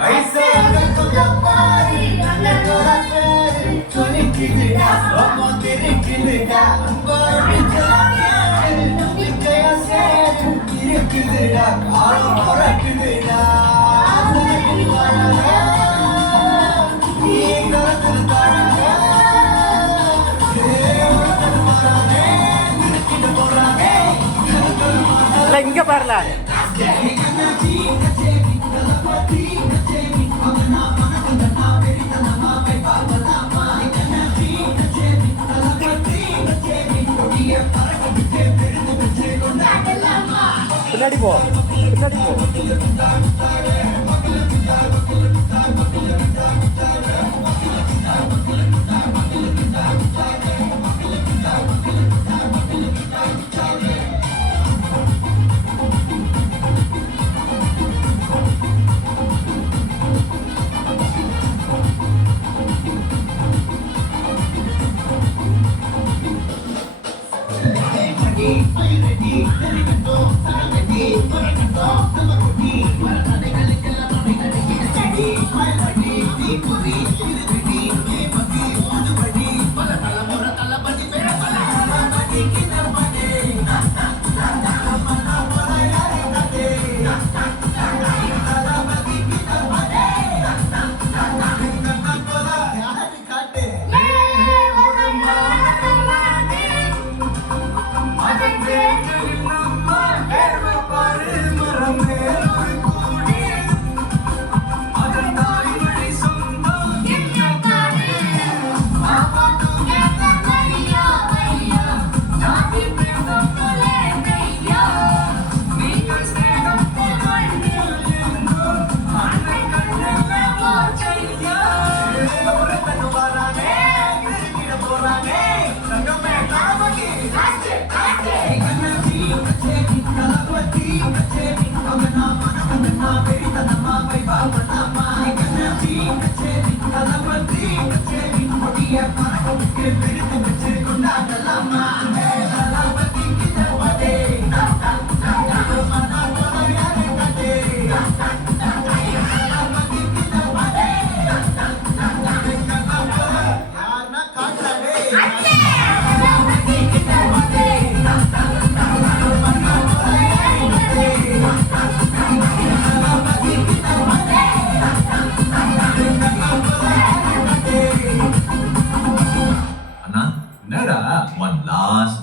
ऐसे अगर तुझे पारी अगर तोरा तेरी चोरी की दिया वो तेरी की दिया बारी जाके निकया से ये की दिया कारो और की दिया ये गलत तारा है ये गलत तारा है की बोरा है இங்க பாருல பின்னாடி போ பின்னாடி போ One last